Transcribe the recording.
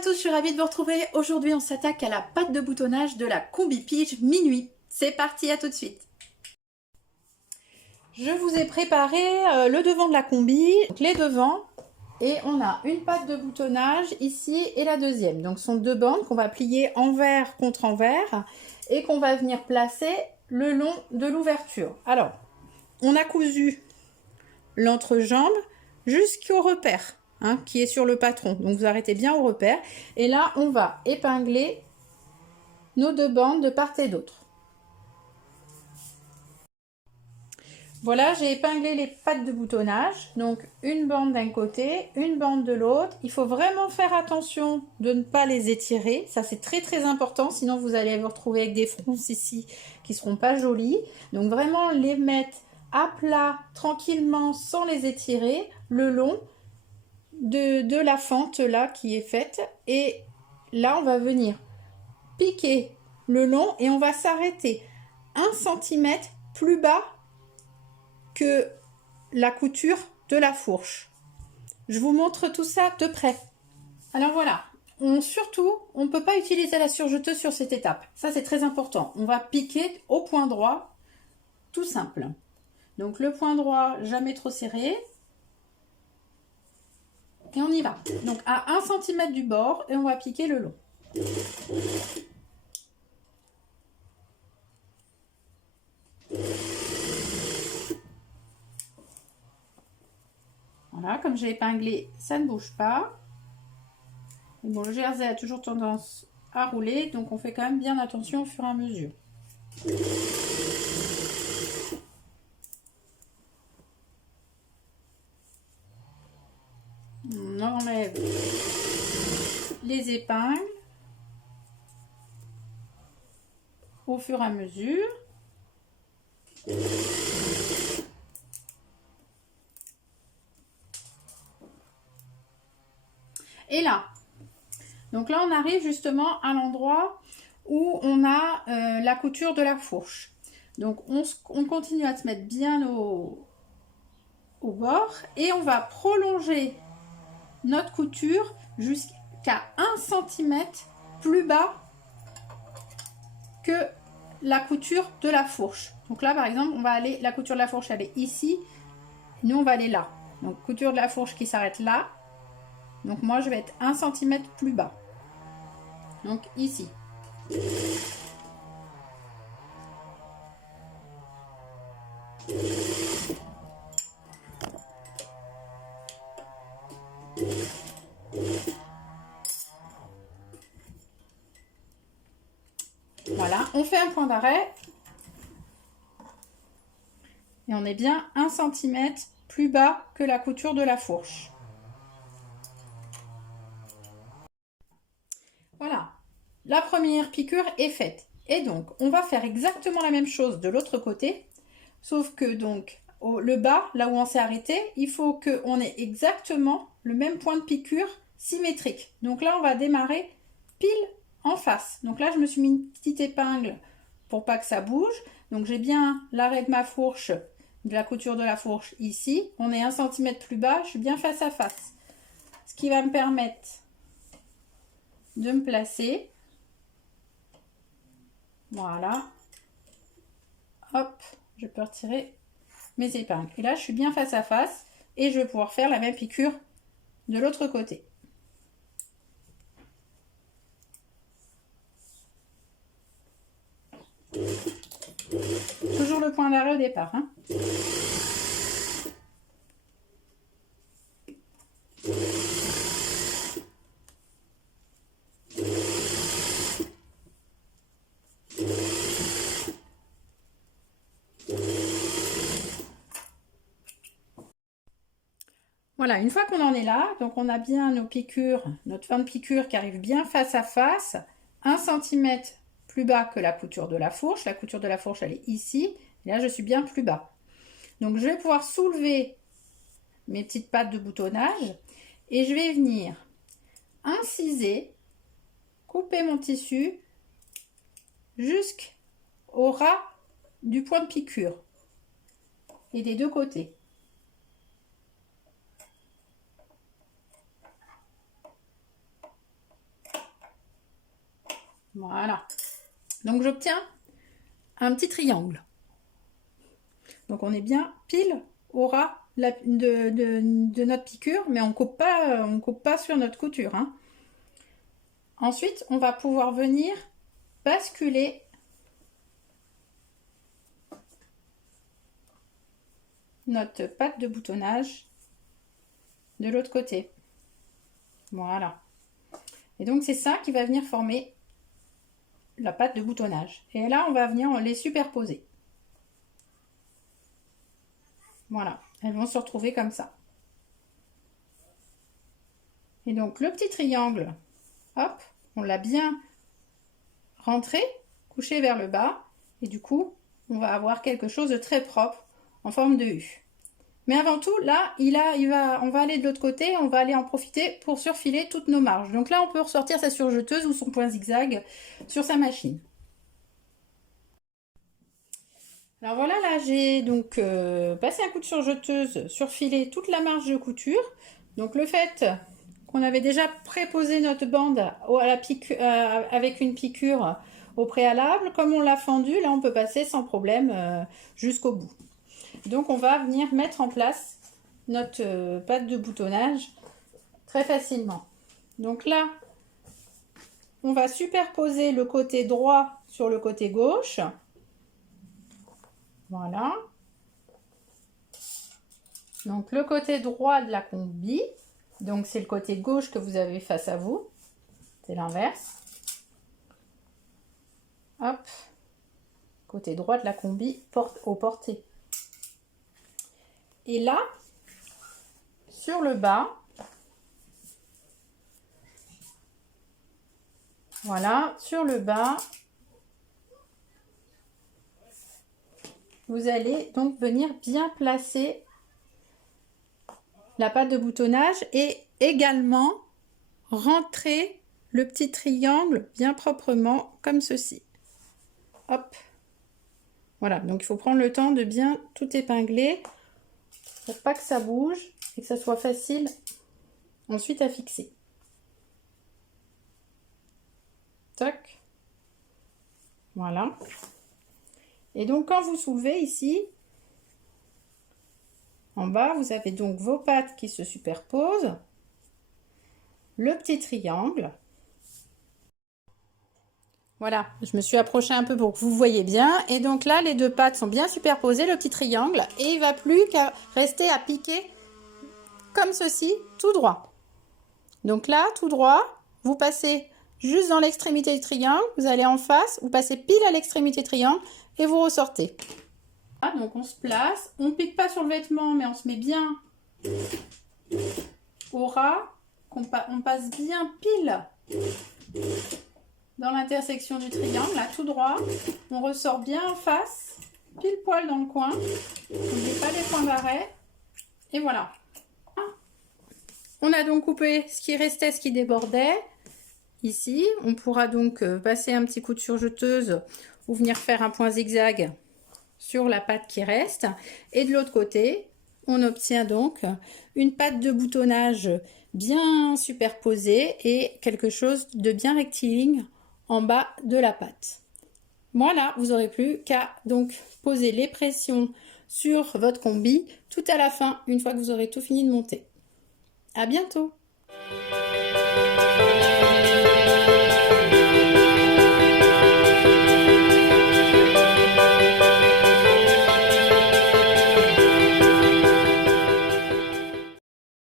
à tous, je suis ravie de vous retrouver. Aujourd'hui, on s'attaque à la patte de boutonnage de la Combi Pige Minuit. C'est parti, à tout de suite. Je vous ai préparé le devant de la combi, donc les devants, et on a une patte de boutonnage ici et la deuxième. Donc, ce sont deux bandes qu'on va plier envers contre envers et qu'on va venir placer le long de l'ouverture. Alors, on a cousu l'entrejambe jusqu'au repère. Qui est sur le patron. Donc vous arrêtez bien au repère. Et là, on va épingler nos deux bandes de part et d'autre. Voilà, j'ai épinglé les pattes de boutonnage. Donc une bande d'un côté, une bande de l'autre. Il faut vraiment faire attention de ne pas les étirer. Ça, c'est très très important. Sinon, vous allez vous retrouver avec des fronces ici qui ne seront pas jolies. Donc vraiment les mettre à plat, tranquillement, sans les étirer, le long de la fente là qui est faite, et là on va venir piquer le long et on va s'arrêter 1 cm plus bas que la couture de la fourche. Je vous montre tout ça de près. Alors voilà, surtout on ne peut pas utiliser la surjeteuse sur cette étape, ça c'est très important. On va piquer au point droit, tout simple. Donc le point droit jamais trop serré. Et on y va. Donc à 1 cm du bord et on va piquer le long. Voilà, comme j'ai épinglé, ça ne bouge pas. Et bon, le jersey a toujours tendance à rouler, donc on fait quand même bien attention au fur et à mesure. On enlève les épingles au fur et à mesure. Et là, donc là on arrive justement à l'endroit où on a la couture de la fourche. Donc on continue à se mettre bien au bord et on va prolonger notre couture jusqu'à 1 cm plus bas que la couture de la fourche. Donc là par exemple on va aller, la couture de la fourche elle est ici, nous on va aller là. Donc couture de la fourche qui s'arrête là, donc moi je vais être 1 cm plus bas, donc ici. Voilà, on fait un point d'arrêt et on est bien 1 cm plus bas que la couture de la fourche. Voilà, la première piqûre est faite. Et donc, on va faire exactement la même chose de l'autre côté, sauf que donc, le bas, là où on s'est arrêté, il faut qu'on ait exactement le même point de piqûre symétrique. Donc là, on va démarrer pile en face. Donc là, je me suis mis une petite épingle pour pas que ça bouge. Donc j'ai bien l'arrêt de ma fourche, de la couture de la fourche ici. On est 1 cm plus bas, je suis bien face à face. Ce qui va me permettre de me placer. Voilà. Hop, je peux retirer mes épingles. Et là, je suis bien face à face et je vais pouvoir faire la même piqûre de l'autre côté. Toujours le point d'arrêt au départ. Voilà, une fois qu'on en est là, donc on a bien nos piqûres, notre fin de piqûre qui arrive bien face à face, 1 cm plus bas que la couture de la fourche. La couture de la fourche, elle est ici. Et là, je suis bien plus bas. Donc, je vais pouvoir soulever mes petites pattes de boutonnage et je vais venir inciser, couper mon tissu jusqu'au ras du point de piqûre et des deux côtés. Voilà. Donc j'obtiens un petit triangle. Donc on est bien pile au ras de notre piqûre, mais on coupe pas sur notre couture, hein. Ensuite, on va pouvoir venir basculer notre patte de boutonnage de l'autre côté. Voilà. Et donc c'est ça qui va venir former la patte de boutonnage. Et là, on va venir les superposer. Voilà, elles vont se retrouver comme ça. Et donc le petit triangle, hop, on l'a bien rentré, couché vers le bas. Et du coup, on va avoir quelque chose de très propre en forme de U. Mais avant tout, là, on va aller de l'autre côté, on va aller en profiter pour surfiler toutes nos marges. Donc là, on peut ressortir sa surjeteuse ou son point zigzag sur sa machine. Alors voilà, là, j'ai donc passé un coup de surjeteuse, surfilé toute la marge de couture. Donc le fait qu'on avait déjà préposé notre bande avec une piqûre au préalable, comme on l'a fendu, là, on peut passer sans problème jusqu'au bout. Donc on va venir mettre en place notre patte de boutonnage très facilement. Donc là, on va superposer le côté droit sur le côté gauche. Voilà. Donc le côté droit de la combi, donc c'est le côté gauche que vous avez face à vous. C'est l'inverse. Hop. Côté droit de la combi au porté. Et là, sur le bas, voilà, sur le bas, vous allez donc venir bien placer la patte de boutonnage et également rentrer le petit triangle bien proprement comme ceci. Hop. Voilà, donc il faut prendre le temps de bien tout épingler pour pas que ça bouge et que ça soit facile ensuite à fixer. Tac. Voilà. Et donc quand vous soulevez ici, en bas, vous avez donc vos pattes qui se superposent, le petit triangle. Voilà, je me suis approchée un peu pour que vous voyez bien. Et donc là, les deux pattes sont bien superposées, le petit triangle. Et il ne va plus qu'à rester à piquer comme ceci, tout droit. Donc là, tout droit, vous passez juste dans l'extrémité du triangle, vous allez en face, vous passez pile à l'extrémité triangle et vous ressortez. Voilà, donc on se place, on ne pique pas sur le vêtement, mais on se met bien au ras, on passe bien pile dans l'intersection du triangle, là tout droit, on ressort bien en face, pile poil dans le coin, on ne met pas les points d'arrêt, et voilà. On a donc coupé ce qui restait, ce qui débordait. Ici, on pourra donc passer un petit coup de surjeteuse ou venir faire un point zigzag sur la patte qui reste. Et de l'autre côté, on obtient donc une patte de boutonnage bien superposée et quelque chose de bien rectiligne en bas de la patte. Voilà, vous n'aurez plus qu'à donc poser les pressions sur votre combi tout à la fin, une fois que vous aurez tout fini de monter. À bientôt!